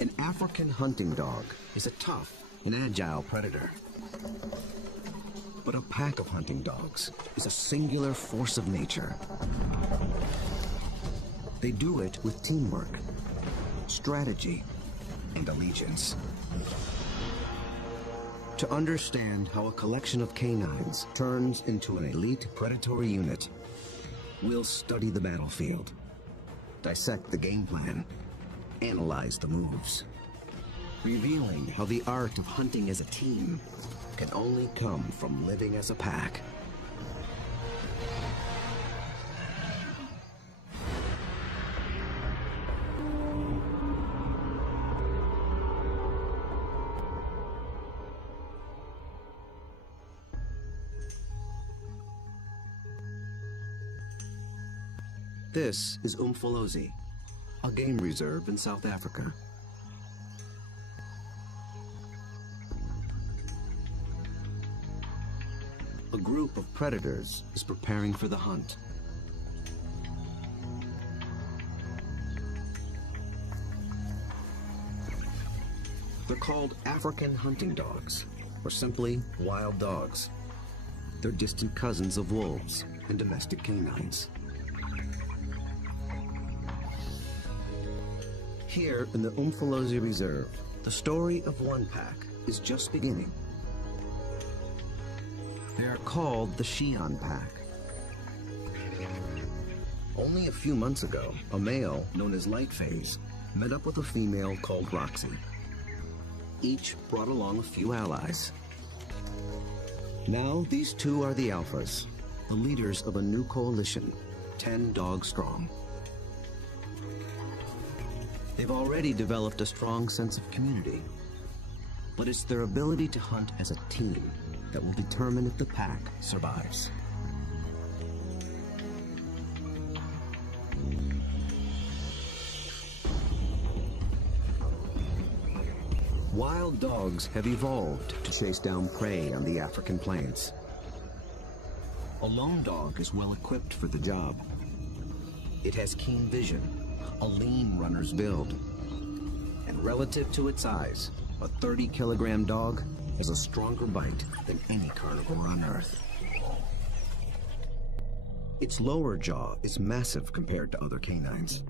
An African hunting dog is a tough and agile predator. But a pack of hunting dogs is a singular force of nature. They do it with teamwork, strategy, and allegiance. To understand how a collection of canines turns into an elite predatory unit, we'll study the battlefield, dissect the game plan, analyze the moves, revealing how the art of hunting as a team can only come from living as a pack. This is Umfolozi, a game reserve in South Africa. A group of predators is preparing for the hunt. They're called African hunting dogs, or simply wild dogs. They're distant cousins of wolves and domestic canines. Here in the Umfolozi Reserve, the story of one pack is just beginning. They are called the Xi'an Pack. Only a few months ago, a male known as Lightphase met up with a female called Roxy. Each brought along a few allies. Now these two are the alphas, the leaders of a new coalition, 10 dogs strong. They've already developed a strong sense of community, but it's their ability to hunt as a team that will determine if the pack survives. Wild dogs have evolved to chase down prey on the African plains. A lone dog is well equipped for the job. It has keen vision, a lean runner's build, and relative to its size, a 30-kilogram dog has a stronger bite than any carnivore on Earth. Its lower jaw is massive compared to other canines,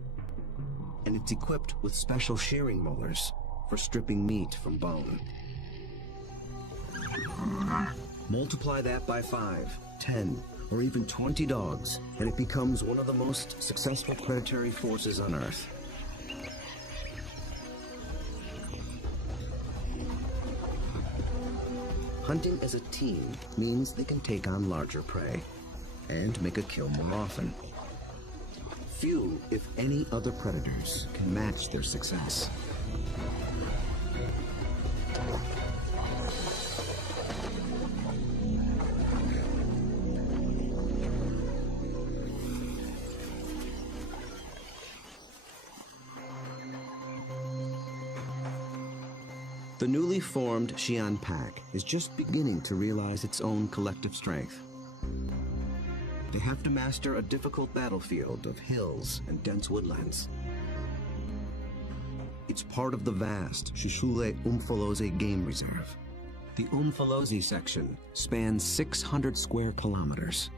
and it's equipped with special shearing molars for stripping meat from bone. Multiply that by 5, 10, or even 20 dogs, and it becomes one of the most successful predatory forces on Earth. Hunting as a team means they can take on larger prey and make a kill more often. Few, if any, other predators can match their success. The newly formed Xi'an Pack is just beginning to realize its own collective strength. They have to master a difficult battlefield of hills and dense woodlands. It's part of the vast Sisulu Umfolozi Game Reserve. The Umfolozi section spans 600 square kilometers.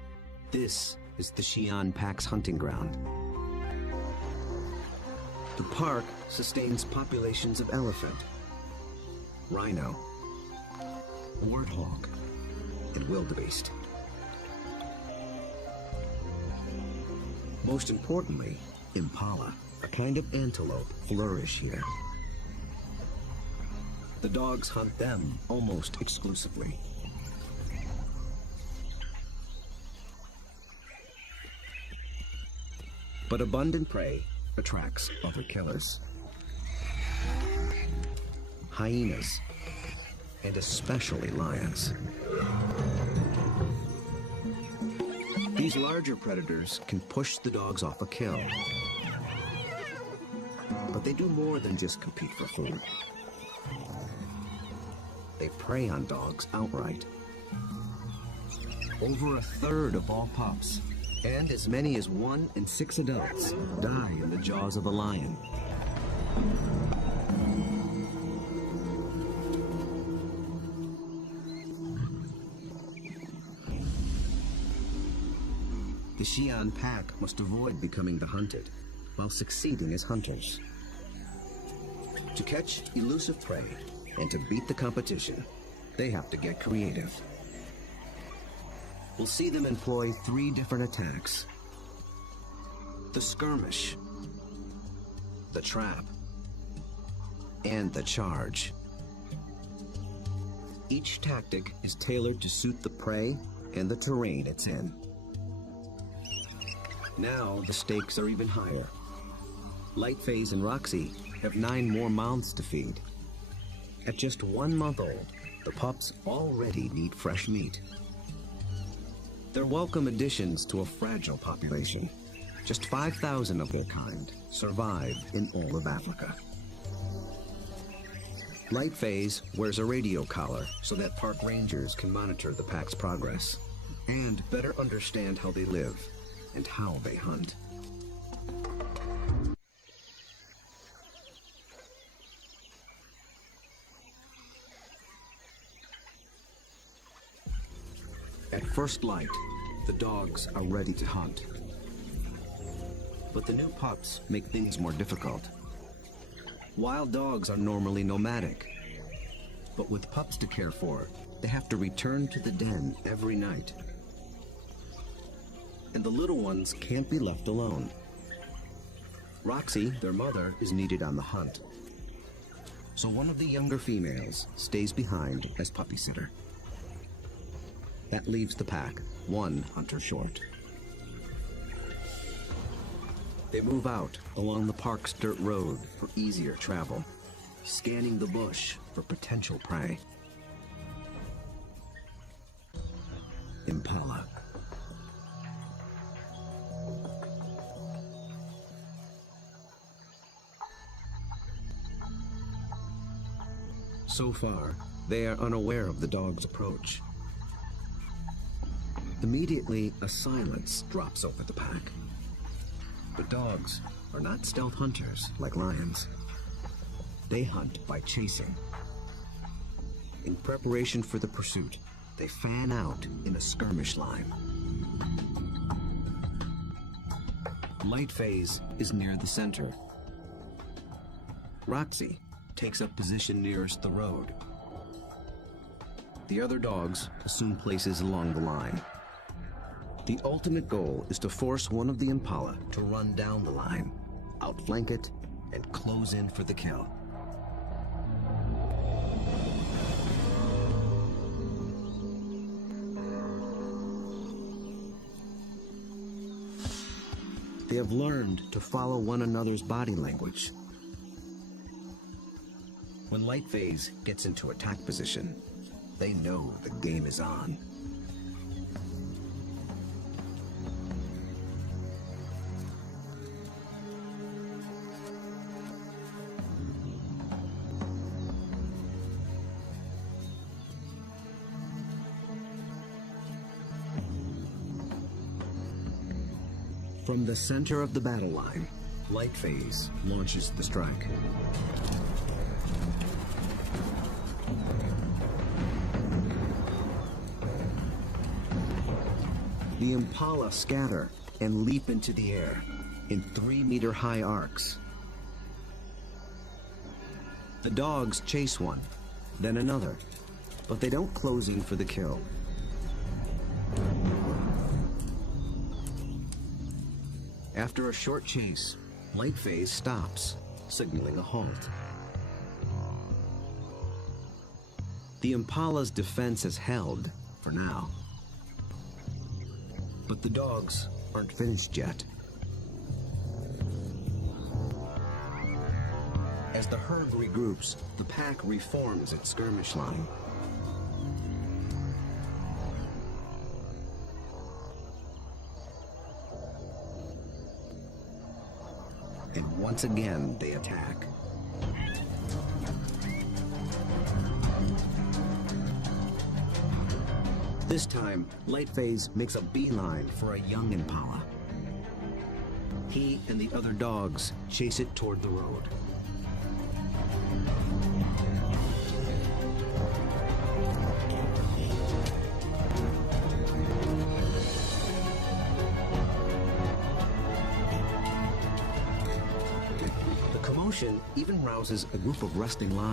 This is the Xi'an Pack's hunting ground. The park sustains populations of elephant, rhino, warthog, and wildebeest. Most importantly, impala, a kind of antelope, flourish here. The dogs hunt them almost exclusively. But abundant prey attracts other killers. Hyenas, and especially lions. These larger predators can push the dogs off a kill. But they do more than just compete for food. They prey on dogs outright. Over a third of all pups, and as many as 1 in 6 adults, die in the jaws of a lion. Xi'an pack must avoid becoming the hunted, while succeeding as hunters. To catch elusive prey and to beat the competition, they have to get creative. We'll see them employ 3 different attacks: the skirmish, the trap, and the charge. Each tactic is tailored to suit the prey and the terrain it's in. Now the stakes are even higher. Lightphase and Roxy have 9 more mouths to feed. At just 1 month old, the pups already need fresh meat. They're welcome additions to a fragile population. Just 5,000 of their kind survive in all of Africa. Lightphase wears a radio collar so that park rangers can monitor the pack's progress and better understand how they live and how they hunt. At first light, the dogs are ready to hunt. But the new pups make things more difficult. Wild dogs are normally nomadic, but with pups to care for, they have to return to the den every night. And the little ones can't be left alone. Roxy, their mother, is needed on the hunt. So one of the younger females stays behind as puppy sitter. That leaves the pack 1 hunter short. They move out along the park's dirt road for easier travel, scanning the bush for potential prey. Impala. So far, they are unaware of the dog's approach. Immediately, a silence drops over the pack. But dogs are not stealth hunters like lions. They hunt by chasing. In preparation for the pursuit, they fan out in a skirmish line. Lightphase is near the center. Roxy takes up position nearest the road. The other dogs assume places along the line. The ultimate goal is to force one of the Impala to run down the line, outflank it, and close in for the kill. They have learned to follow one another's body language. When Lightphase gets into attack position, they know the game is on. From the center of the battle line, Lightphase launches the strike. The Impala scatter and leap into the air in 3-meter-high arcs. The dogs chase one, then another, but they don't close in for the kill. After a short chase, Lightphase stops, signaling a halt. The Impala's defense is held, for now. But the dogs aren't finished yet. As the herd regroups, the pack reforms its skirmish line. And once again, they attack. This time, Lightphase makes a beeline for a young Impala. He and the other dogs chase it toward the road. emotion even rouses a group of resting lions.